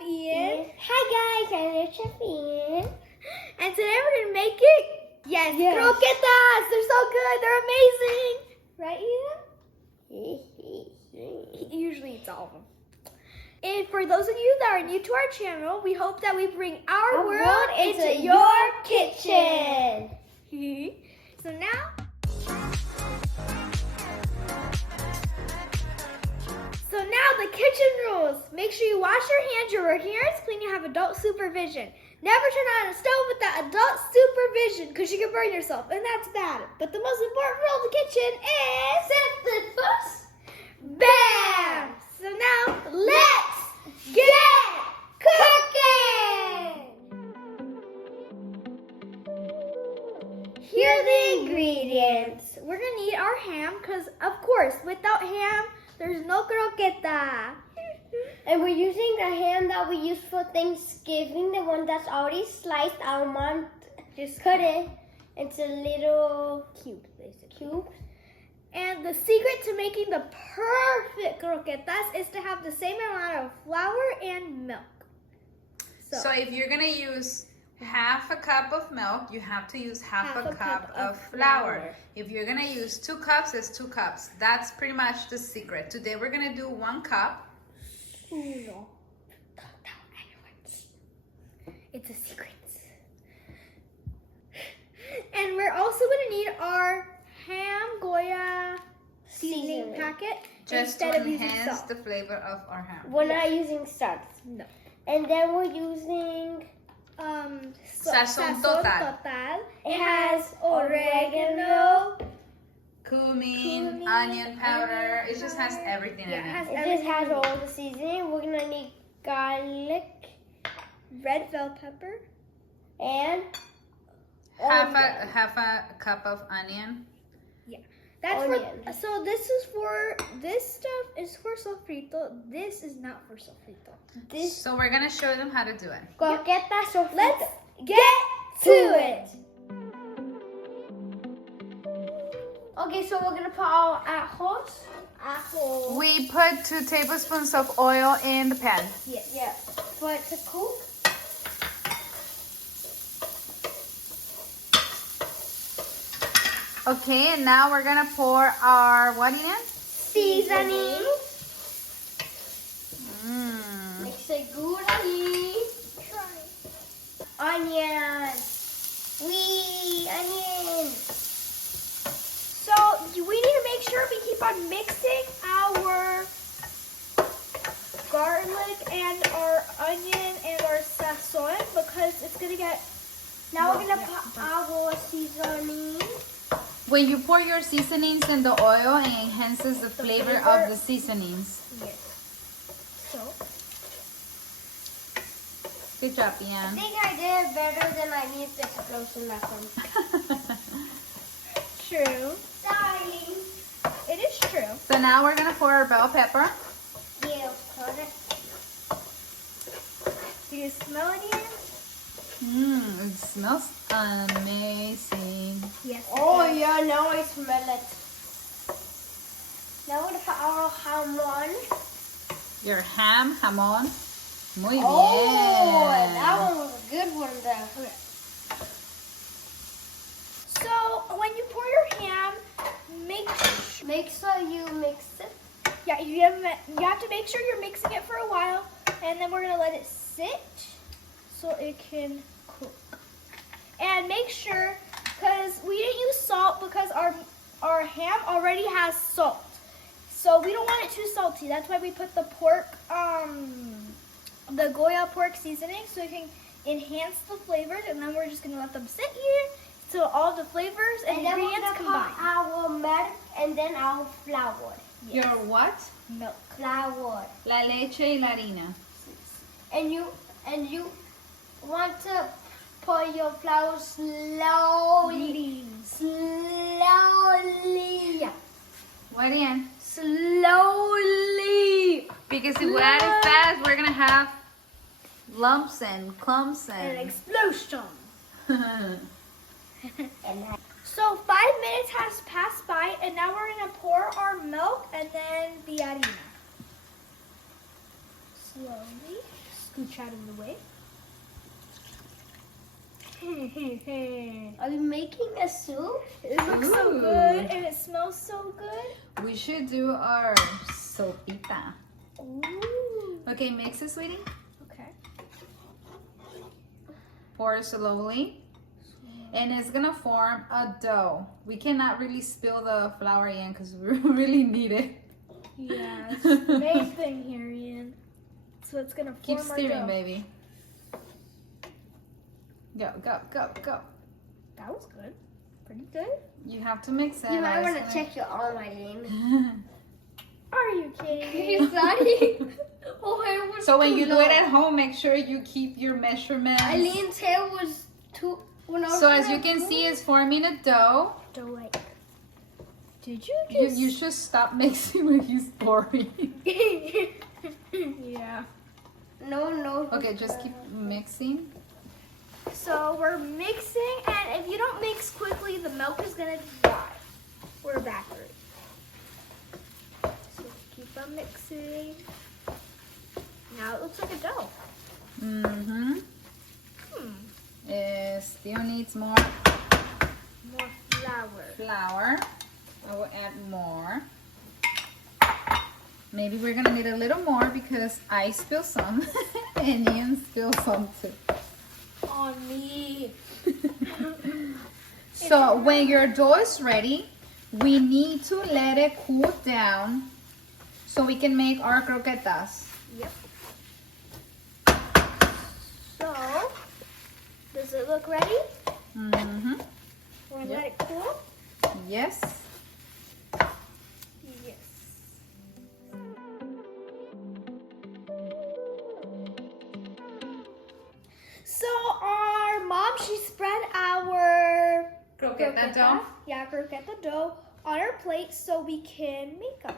Chef Ian. Hi guys, I'm Chef Ian. And today we're gonna make it. Yes, croquetas. They're so good. They're amazing. Right, Ian? He usually eats all of them. And for those of you that are new to our channel, we hope that we bring our world into your kitchen. So now. So now the kitchen rules. Make sure you wash your hands, your working areas clean, you have adult supervision. Never turn on a stove without adult supervision because you can burn yourself, and that's bad. But the most important rule of the kitchen is set the first. Bam! So now let's get cooking! Here are the ingredients. We're gonna need our ham because, of course, without ham, there's no croqueta. And we're using the ham that we use for Thanksgiving, the one that's already sliced. Our mom just cut it into little cubes, basically. And the secret to making the perfect croquetas is to have the same amount of flour and milk. So if you're gonna use half a cup of milk, you have to use half a cup of flour. If you're gonna use 2 cups, it's 2 cups. That's pretty much the secret. Today we're gonna do 1 cup. No, don't tell anyone. It's a secret. And we're also gonna need our ham Goya seasoning packet just instead to of using enhance salt. the flavor of our ham. We're not using salt. No. And then we're using Sazón total. It has oregano, Cumin, onion powder. It just has everything in it. It just has all the seasoning. We're gonna need garlic, red bell pepper, and half a cup of onion. that's onion. So this stuff is for sofrito. This is not for sofrito. So we're gonna show them how to do it. Croquetas sofrito. Let's get to it. Okay, so we're gonna put our ajos. We put 2 tablespoons of oil in the pan. Yeah. For it to cook. Okay, and now we're gonna pour our what in it? Seasoning. Mmm. Mix it good, honey. Onion. Onion. So we need to make sure we keep on mixing our garlic and our onion and our sazon because it's gonna get. Now we're gonna put our seasoning. When you pour your seasonings in the oil, it enhances the flavor of the seasonings. Yes. So. Good job, I Ian. think I did better than I need this explosion lesson. True. Sorry. It is true. So now we're gonna pour our bell pepper. Yeah, put it. Do you smell it, Ian? Mmm, it smells amazing. Yes. Oh yeah, now I smell it. Now we're gonna put our jamon. Your ham, jamon. Muy bien. Oh, that one was a good one there. Okay. So when you pour your ham, Make sure you mix it. yeah, you have to make sure you're mixing it for a while, and then we're gonna let it sit so it can cook. And make sure, because we didn't use salt because our ham already has salt, so we don't want it too salty. That's why we put the pork, the Goya pork seasoning, so it can enhance the flavors. And then we're just gonna let them sit here till all the flavors and then we're ingredients gonna put combine. our milk and then our flour. Your what? Milk. Flour. La leche y la harina. And you want to pour your flour slowly. Slowly. Yeah. What, Ian? Slowly. Because if we add it fast, we're gonna have lumps and clumps An and. explosion. And So 5 minutes has passed by, and now we're gonna pour our milk and then the harina. Slowly. scooch out of the way. Are you making a soup? It looks so good and it smells so good. We should do our sopita. Ooh. Okay, mix it, sweetie. Okay. Pour slowly. And it's gonna form a dough. We cannot really spill the flour in because we really need it. Yeah, it's the main thing here, Ian. So it's gonna form Keep our stirring, dough. baby. Go, go, go, go. That was good. Pretty good. You have to mix it. You might or want it's to gonna- check your arm, Are you kidding me? Sorry. Oh, hair was So when too you do long. it at home, make sure you keep your measurements. Eileen's hair was too. When I was So as you gonna can do see, it- it's forming a dough. Dough like. Did you You, just? you should stop mixing when he's pouring. Yeah. No. Okay, just keep mixing. So we're mixing, and if you don't mix quickly, the milk is gonna dry or evaporate. So keep on mixing. Now it looks like a dough. Mm-hmm. It still needs more More flour. flour. I will add more. Maybe we're gonna need a little more because I spill some and Ian spilled some too. On me. So when your dough is ready, we need to let it cool down so we can make our croquetas. Yep. So, does it look ready? Mm-hmm. We're gonna Yep. let it cool. Yes. Yes. So our mom, she spread our Croqueta dough. Yeah, croqueta dough on our plate so we can make them.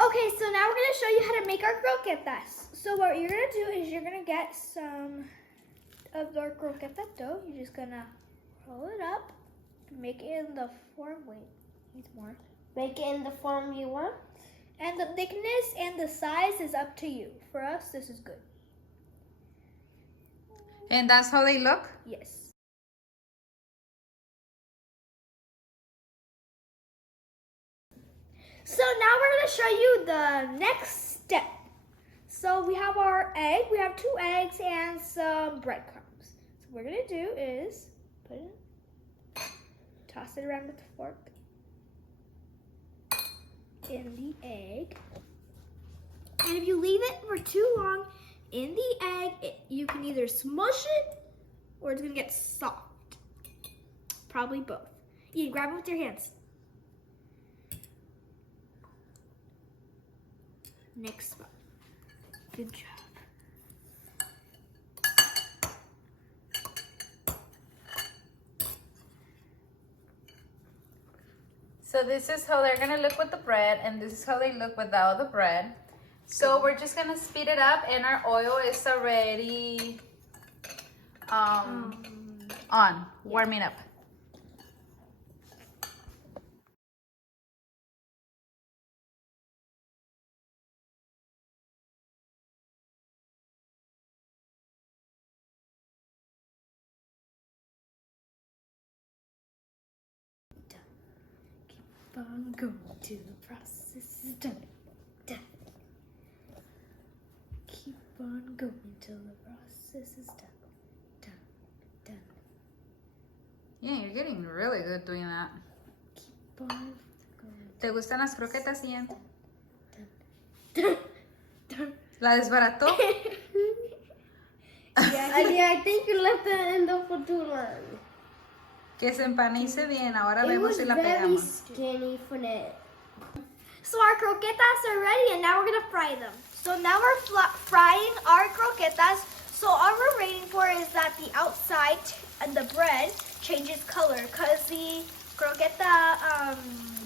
Okay, so now we're gonna show you how to make our croquetas. So what you're gonna do is you're gonna get some of our croqueta dough. You're just gonna roll it up, make it in the form. Wait, needs more. Make it in the form you want. And the thickness and the size is up to you. For us, this is good. And that's how they look? Yes. So now we're going to show you the next step. So we have our egg. We have 2 eggs and some breadcrumbs. So what we're going to do is put it, toss it around with a fork in the egg. And if you leave it for too long in the egg, you can either smush it or it's going to get soft. Probably both. You can grab it with your hands. Next spot. Good job. So this is how they're gonna look with the bread, and this is how they look without the bread. So we're just gonna speed it up, and our oil is already on, warming up. Keep on going till the process is done. Done. Keep on going till the process is done. Done. Done. Yeah, you're getting really good doing that. Keep on going. ¿Te gustan las croquetas, Ian? Done. Done. ¿La desbarató? I think you left it in there for too long. Que se empanice bien. Ahora It vemos was si la very pegamos. skinny for that. So our croquetas are ready, and now we're gonna fry them. So now we're frying our croquetas. So all we're waiting for is that the outside and the bread changes color, cause the croqueta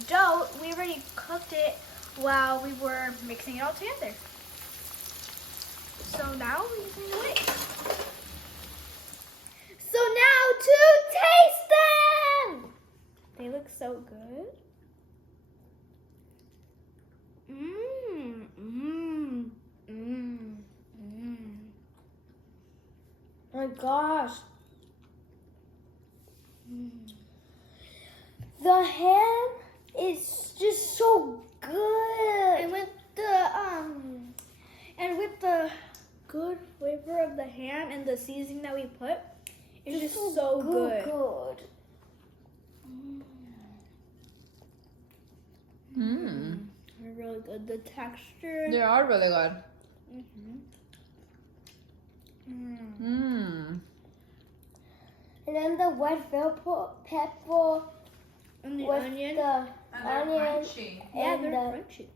dough, we already cooked it while we were mixing it all together. So now we just need to wait. So now to taste them. They look so good. Mmm, mmm, mmm, mmm. My gosh. The ham is just so good. And with the good flavor of the ham and the seasoning that we put, it's just so good. Mmm. They're really good. The texture. They are really good. And then the red pepper And the with onion. the And they're onion crunchy. Yeah, and they're the crunchy.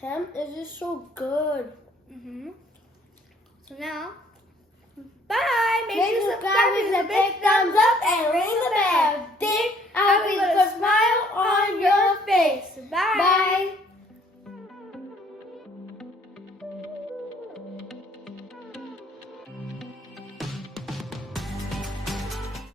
ham is just so good. So now, bye. Make Make sure to subscribe subscribe with with a big thumbs up